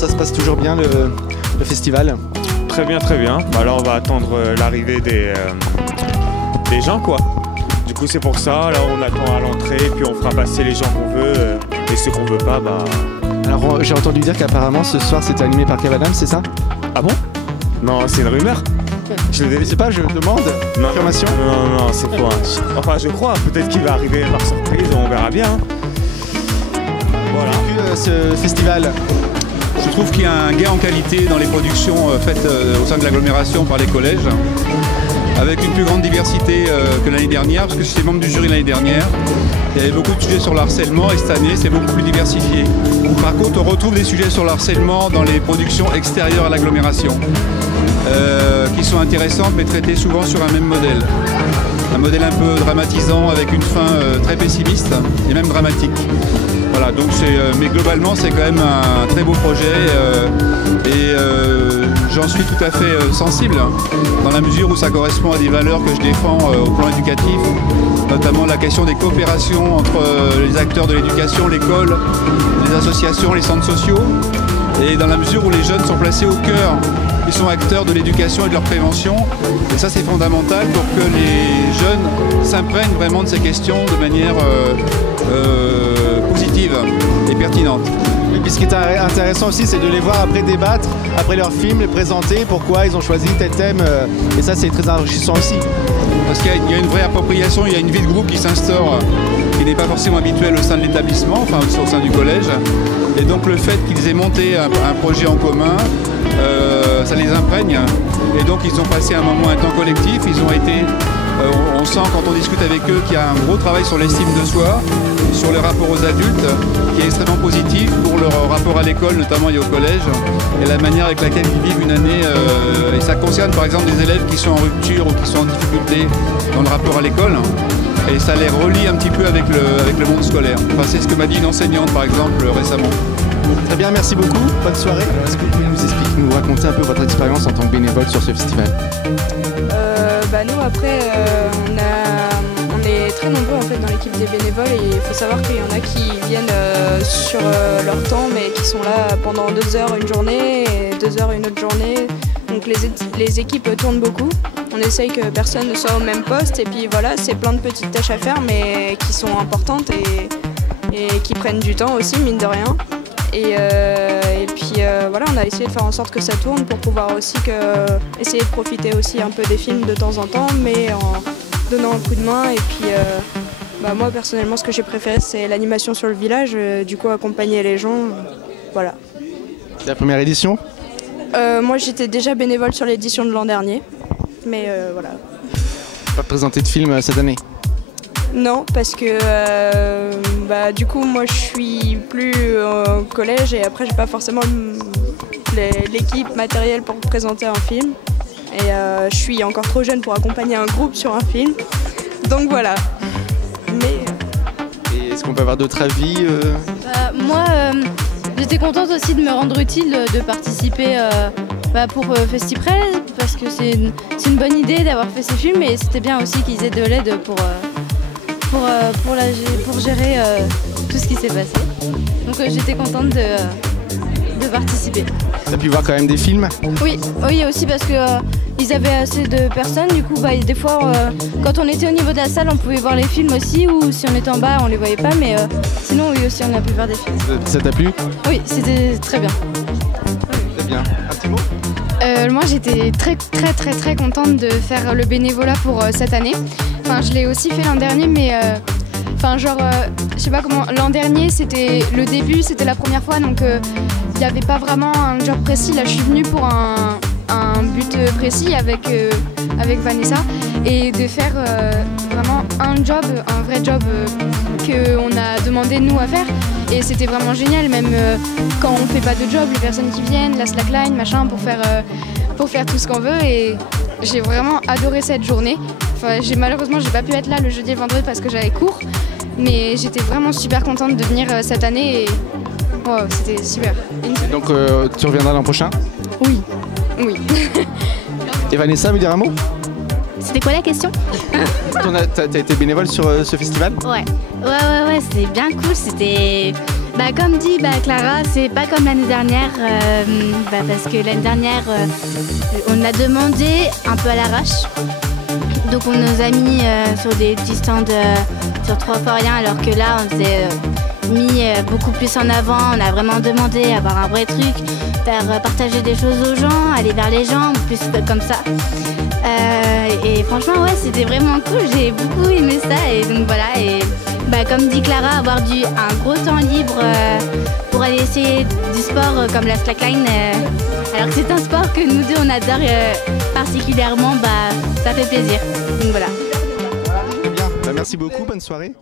ça se passe toujours bien le festival? Très bien, très bien. Bah là, on va attendre l'arrivée des gens, quoi. Du coup, c'est pour ça. Là, on attend à l'entrée, puis on fera passer les gens qu'on veut. Et ceux qu'on veut pas, bah... Alors, j'ai entendu dire qu'apparemment, ce soir, c'était animé par Kev Adams, c'est ça? Ah bon? Non, c'est une rumeur. Je sais pas, je demande. Non, confirmation? non, c'est faux. Enfin, je crois. Peut-être qu'il va arriver par surprise, on verra bien. Voilà. Ce festival, je trouve qu'il y a un gain en qualité dans les productions faites au sein de l'agglomération par les collèges, avec une plus grande diversité que l'année dernière, parce que j'étais membre du jury l'année dernière. Il y avait beaucoup de sujets sur le harcèlement et cette année, c'est beaucoup plus diversifié. Par contre, on retrouve des sujets sur le harcèlement dans les productions extérieures à l'agglomération, qui sont intéressantes mais traitées souvent sur un même modèle. Un modèle un peu dramatisant avec une fin très pessimiste et même dramatique. Voilà, donc mais globalement c'est quand même un très beau projet et j'en suis tout à fait sensible dans la mesure où ça correspond à des valeurs que je défends au plan éducatif, notamment la question des coopérations entre les acteurs de l'éducation, l'école, les associations, les centres sociaux, et dans la mesure où les jeunes sont placés au cœur, ils sont acteurs de l'éducation et de leur prévention, et ça c'est fondamental pour que les jeunes s'imprègnent vraiment de ces questions de manière positive et pertinente. Et puis ce qui est intéressant aussi, c'est de les voir après débattre, après leur film, les présenter, pourquoi ils ont choisi tel thème, et ça c'est très enrichissant aussi. Parce qu'il y a une vraie appropriation, il y a une vie de groupe qui s'instaure, qui n'est pas forcément habituelle au sein de l'établissement, enfin au sein du collège. Et donc le fait qu'ils aient monté un projet en commun, ça les imprègne. Et donc ils ont passé un moment, un temps collectif, ils ont été... on sent quand on discute avec eux qu'il y a un gros travail sur l'estime de soi, sur le rapport aux adultes, qui est extrêmement positif pour leur rapport à l'école, notamment et au collège, et la manière avec laquelle ils vivent une année. Et ça concerne par exemple des élèves qui sont en rupture ou qui sont en difficulté dans le rapport à l'école, et ça les relie un petit peu avec le monde scolaire. Enfin, c'est ce que m'a dit une enseignante par exemple récemment. Très bien, merci beaucoup, bonne soirée. Alors, est-ce que vous pouvez nous raconter un peu votre expérience en tant que bénévole sur ce festival? Nous après on est très nombreux en fait dans l'équipe des bénévoles, et il faut savoir qu'il y en a qui viennent sur leur temps mais qui sont là pendant 2 heures une journée et 2 heures une autre journée. Donc les équipes tournent beaucoup. On essaye que personne ne soit au même poste, et puis voilà, c'est plein de petites tâches à faire mais qui sont importantes et qui prennent du temps aussi, mine de rien. Et puis voilà, on a essayé de faire en sorte que ça tourne pour pouvoir aussi essayer de profiter aussi un peu des films de temps en temps, mais en donnant un coup de main. Et puis moi personnellement, ce que j'ai préféré, c'est l'animation sur le village, du coup accompagner les gens, voilà. C'est la première édition? Moi j'étais déjà bénévole sur l'édition de l'an dernier, mais voilà. Pas présenté de film cette année? Non, parce que du coup moi je suis plus au collège et après j'ai pas forcément l'équipe matérielle pour présenter un film, et je suis encore trop jeune pour accompagner un groupe sur un film, donc voilà. Et est-ce qu'on peut avoir d'autres avis? Moi j'étais contente aussi de me rendre utile, de participer pour Festiprel, parce que c'est une bonne idée d'avoir fait ces films, et c'était bien aussi qu'ils aient de l'aide pour gérer tout ce qui s'est passé. Donc j'étais contente de participer. Tu as pu voir quand même des films? Oui aussi, parce que ils avaient assez de personnes, du coup des fois quand on était au niveau de la salle on pouvait voir les films aussi, ou si on était en bas on les voyait pas, mais sinon oui aussi on a pu voir des films. Ça t'a plu? Oui, c'était très bien. Très bien. Un petit mot? Moi j'étais très contente de faire le bénévolat pour cette année. Enfin, je l'ai aussi fait l'an dernier, mais je sais pas comment. L'an dernier c'était le début, c'était la première fois, donc il n'y avait pas vraiment un job précis. Là je suis venue pour un but précis avec Vanessa, et de faire vraiment un vrai job qu'on a demandé nous à faire. Et c'était vraiment génial, même quand on fait pas de job, les personnes qui viennent, la slackline, machin, pour faire tout ce qu'on veut. Et j'ai vraiment adoré cette journée. Enfin, malheureusement, j'ai pas pu être là le jeudi et le vendredi parce que j'avais cours, mais j'étais vraiment super contente de venir cette année, et c'était super. Et donc tu reviendras l'an prochain? Oui. Et Vanessa, veut dire un mot? C'était quoi la question? T'as été bénévole sur ce festival? Ouais, c'était bien cool. C'était Comme dit Clara, c'est pas comme l'année dernière, parce que l'année dernière, on a demandé un peu à l'arrache. Donc on nous a mis sur des petits stands sur 3 fois rien, alors que là on s'est mis beaucoup plus en avant. On a vraiment demandé à avoir un vrai truc, faire partager des choses aux gens, aller vers les gens, plus comme ça. Et franchement ouais, c'était vraiment cool, j'ai beaucoup aimé ça. Et donc voilà, et comme dit Clara, avoir un gros temps libre pour aller essayer du sport comme la slackline, alors que c'est un sport que nous deux on adore particulièrement, ça fait plaisir. Donc voilà. Très bien, merci beaucoup, bonne soirée.